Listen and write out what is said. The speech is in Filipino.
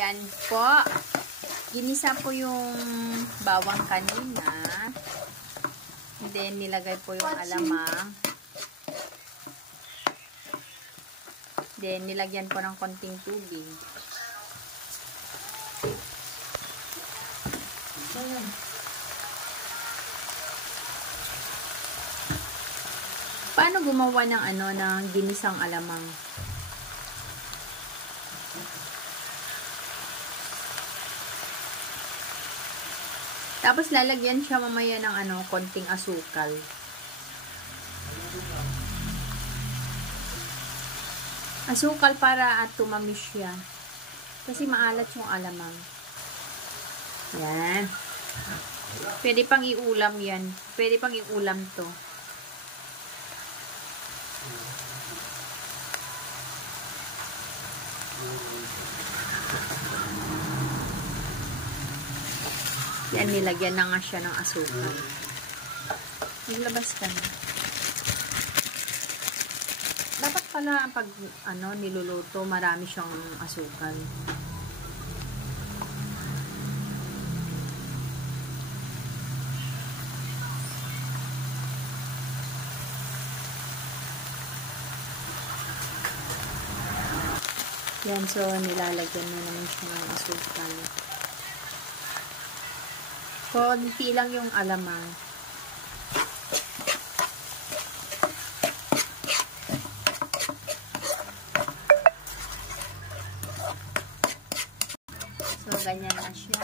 Ayan po. Ginisa po yung bawang kanina. Then, nilagay po yung alamang. Then, nilagyan po ng konting tubig. Paano gumawa ng ng ginisang alamang? Tapos lalagyan siya mamaya ng konting asukal. Asukal para tumamis siya. Kasi maalat yung alamang. Yan. Pwede pang iulam yan. Pwede pang iulam to. Yan, nilagyan na nga siya ng asukal. Naglabas ka na. Dapat pala pag niluluto, marami siyang asukal. Yan, so nilalagyan na naman siya ng asukal. Konti lang yung alamang. So, ganyan na siya.